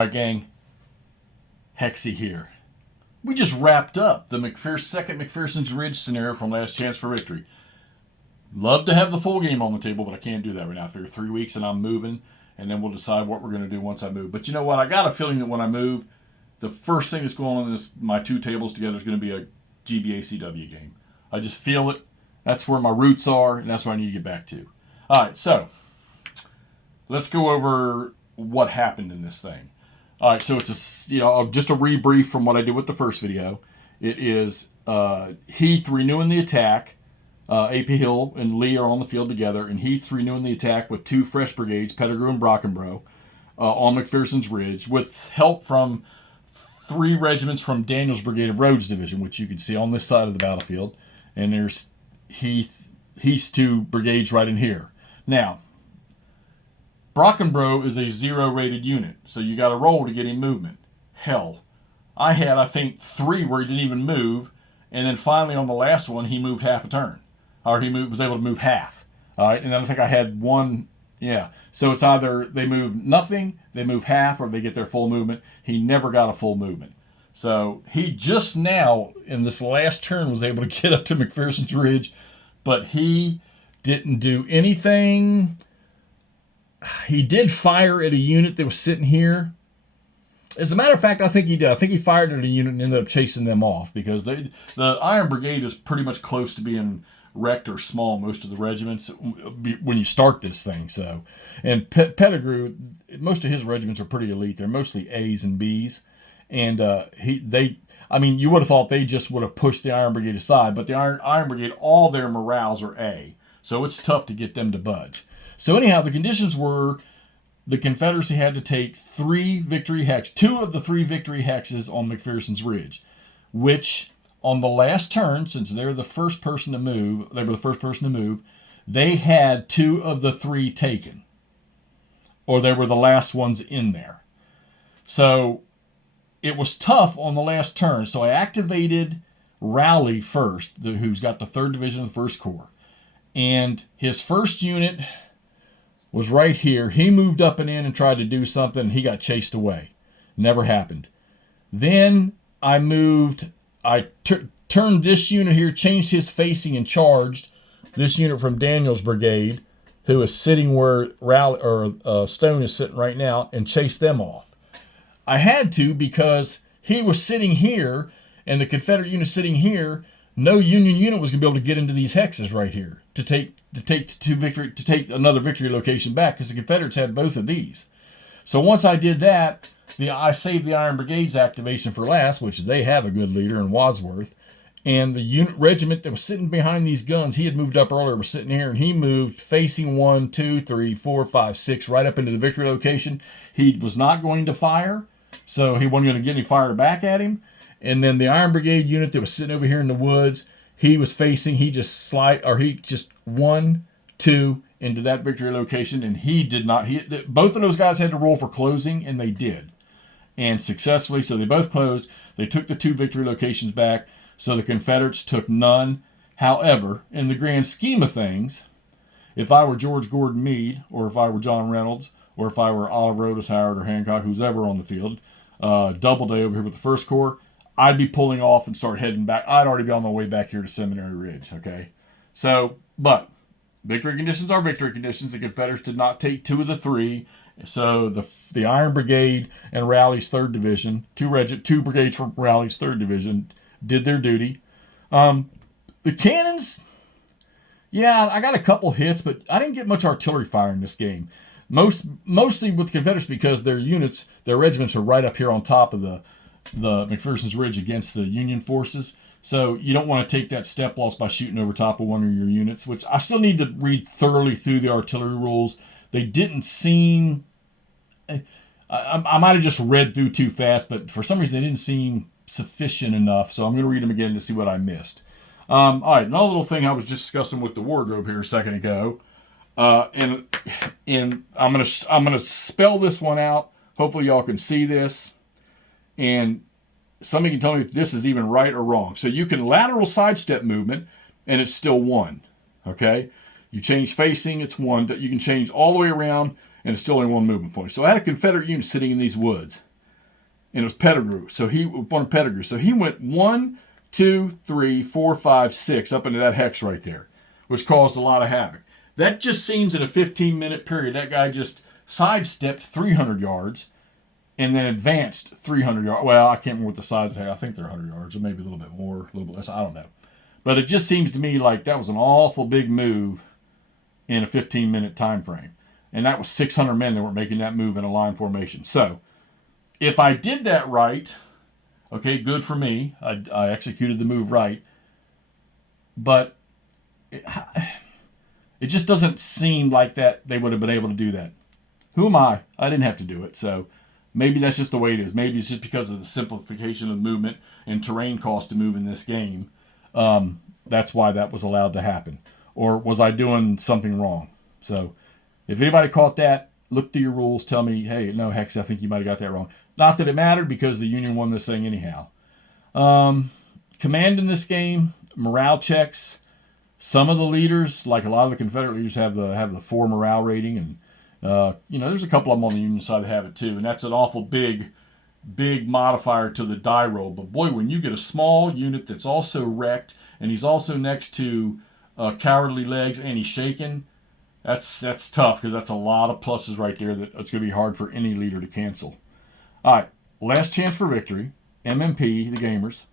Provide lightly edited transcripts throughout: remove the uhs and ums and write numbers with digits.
All right, gang, Hexy here. We just wrapped up the second McPherson's Ridge scenario from Last Chance for Victory. Love to have the full game on the table, but I can't do that right now. I figure 3 weeks and I'm moving, and then we'll decide what we're going to do once I move. But you know what? I got a feeling that when I move, the first thing that's going on in my two tables together is going to be a GBACW game. I just feel it. That's where my roots are, and that's what I need to get back to. All right, so let's go over what happened in this thing. All right, so it's just a rebrief from what I did with the first video. It is Heath renewing the attack. AP Hill and Lee are on the field together, and Heath's renewing the attack with two fresh brigades, Pettigrew and Brockenbrough, on McPherson's Ridge, with help from 3 regiments from Daniel's Brigade of Rhodes Division, which you can see on this side of the battlefield. And there's Heath's 2 brigades right in here. Now, Brockenbrough is a 0 rated unit, so you got to roll to get him movement. Hell, I had, I think, 3 where he didn't even move, and then finally on the last one, he moved half a turn. Or was able to move half. All right, and then I think I had 1, yeah. So it's either they move nothing, they move half, or they get their full movement. He never got a full movement. So he just now, in this last turn, was able to get up to McPherson's Ridge, but he didn't do anything. He did fire at a unit that was sitting here. As a matter of fact, I think he did. I think he fired at a unit and ended up chasing them off because the Iron Brigade is pretty much close to being wrecked or small, most of the regiments, when you start this thing. So, and Pettigrew, most of his regiments are pretty elite. They're mostly A's and B's. And you would have thought they just would have pushed the Iron Brigade aside, but the Iron Brigade, all their morales are A. So it's tough to get them to budge. So anyhow, the conditions were the Confederacy had to take 3 victory hexes, 2 of the 3 victory hexes on McPherson's Ridge, which on the last turn, since they're the first person to move, they had 2 of the 3 taken, or they were the last ones in there. So it was tough on the last turn. So I activated Rowley first, who's got the 3rd Division of the 1st Corps, and his first unit was right here. He moved up and in and tried to do something, and he got chased away. Never happened. Then I turned this unit here, changed his facing, and charged this unit from Daniel's Brigade, who is sitting where Stone is sitting right now, and chased them off. I had to because he was sitting here, and the Confederate unit sitting here. No Union unit was going to be able to get into these hexes right here to take another victory location back, because the Confederates had both of these. So once I did that, I saved the Iron Brigade's activation for last, which they have a good leader in Wadsworth. And the regiment that was sitting behind these guns, he had moved up earlier, was sitting here, and he moved facing 1, 2, 3, 4, 5, 6 right up into the victory location. He was not going to fire, so he wasn't going to get any fire back at him. And then the Iron Brigade unit that was sitting over here in the woods, he just 1, 2 into that victory location, and he did not. Both of those guys had to roll for closing, and they did, and successfully. So they both closed. They took the 2 victory locations back. So the Confederates took none. However, in the grand scheme of things, if I were George Gordon Meade, or if I were John Reynolds, or if I were Oliver Otis Howard or Hancock, who's ever on the field, Doubleday over here with the 1st Corps, I'd be pulling off and start heading back. I'd already be on my way back here to Seminary Ridge, okay? So, but victory conditions are victory conditions. The Confederates did not take 2 of the 3. So the Iron Brigade and Rowley's 3rd Division, 2 brigades from Rowley's 3rd Division, did their duty. The cannons, yeah, I got a couple hits, but I didn't get much artillery fire in this game. Mostly with the Confederates, because their regiments are right up here on top of the McPherson's Ridge against the Union forces. So you don't want to take that step loss by shooting over top of one of your units, which I still need to read thoroughly through the artillery rules. They didn't seem... I might have just read through too fast, but for some reason they didn't seem sufficient enough, so I'm going to read them again to see what I missed. All right, another little thing I was just discussing with the wardrobe here a second ago, and I'm gonna spell this one out. Hopefully y'all can see this, and somebody can tell me if this is even right or wrong. So you can lateral sidestep movement, and it's still 1. Okay, you change facing, it's 1. You can change all the way around, and it's still only 1 movement point. So I had a Confederate unit sitting in these woods. and it was Pettigrew. So he wanted Pettigrew. So he went 1, 2, 3, 4, 5, 6 up into that hex right there, which caused a lot of havoc. That just seems in a 15-minute period, that guy just sidestepped 300 yards and then advanced 300 yards. Well, I can't remember what the size they had. I think they're 100 yards, or maybe a little bit more, a little bit less. I don't know. But it just seems to me like that was an awful big move in a 15-minute time frame. And that was 600 men that were making that move in a line formation. So if I did that right, okay, good for me. I executed the move right. But it just doesn't seem like that they would have been able to do that. Who am I? I didn't have to do it. So maybe that's just the way it is. Maybe it's just because of the simplification of movement and terrain cost to move in this game. That's why that was allowed to happen. Or was I doing something wrong? So if anybody caught that, look through your rules. Tell me, hey, no, Hex, I think you might have got that wrong. Not that it mattered because the Union won this thing anyhow. Command in this game, morale checks. Some of the leaders, like a lot of the Confederate leaders, have the 4 morale rating, and there's a couple of them on the Union side that have it too, and that's an awful big modifier to the die roll. But boy, when you get a small unit that's also wrecked, and he's also next to cowardly legs, and he's shaken, that's tough because that's a lot of pluses right there. That's going to be hard for any leader to cancel. All right, last chance for victory. MMP, the gamers.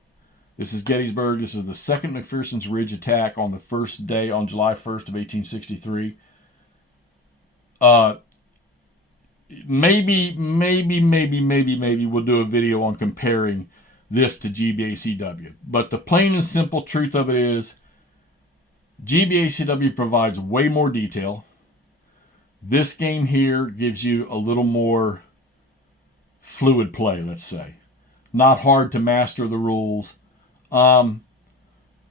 This is Gettysburg. This is the second McPherson's Ridge attack on the first day on July 1st of 1863. Maybe we'll do a video on comparing this to GBACW. But the plain and simple truth of it is GBACW provides way more detail. This game here gives you a little more fluid play, let's say. Not hard to master the rules. The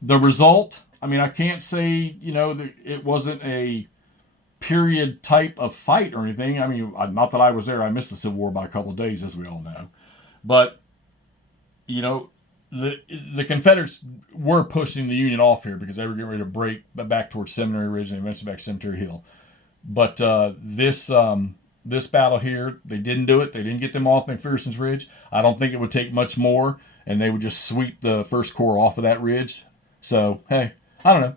result, I can't say, it wasn't a period type of fight or anything. Not that I was there. I missed the Civil War by a couple of days, as we all know. But, the Confederates were pushing the Union off here because they were getting ready to break back towards Seminary Ridge and eventually back to Cemetery Hill. But this battle here, they didn't do it. They didn't get them off McPherson's Ridge. I don't think it would take much more, and they would just sweep the First Corps off of that ridge. So, hey, I don't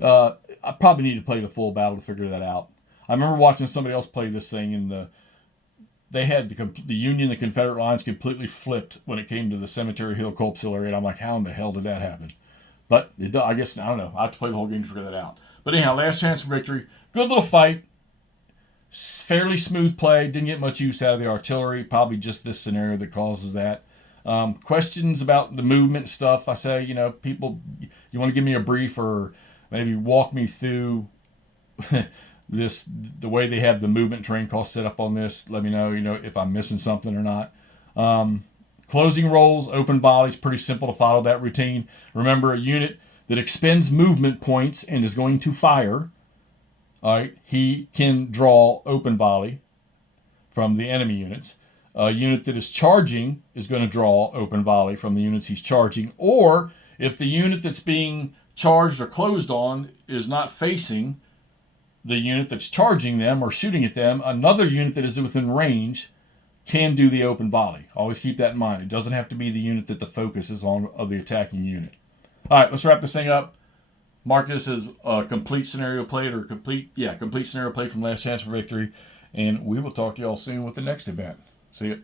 know. I probably need to play the full battle to figure that out. I remember watching somebody else play this thing, and they had the Union, the Confederate lines completely flipped when it came to the Cemetery Hill, Culpsville area. And I'm like, how in the hell did that happen? But I guess, I don't know. I have to play the whole game to figure that out. But anyhow, last chance for victory. Good little fight. Fairly smooth play. Didn't get much use out of the artillery. Probably just this scenario that causes that. Questions about the movement stuff. I say, people, you want to give me a brief or maybe walk me through the way they have the movement train cost set up on this. Let me know, if I'm missing something or not. Closing rolls, open volleys, pretty simple to follow that routine. Remember, a unit that expends movement points and is going to fire, all right, he can draw open volley from the enemy units. A unit that is charging is going to draw open volley from the units he's charging. Or if the unit that's being charged or closed on is not facing the unit that's charging them or shooting at them, another unit that is within range can do the open volley. Always keep that in mind. It doesn't have to be the unit that the focus is on of the attacking unit. All right, let's wrap this thing up. Mark this as a complete scenario played or complete scenario played from Last Chance for Victory. And we will talk to y'all soon with the next event. See you.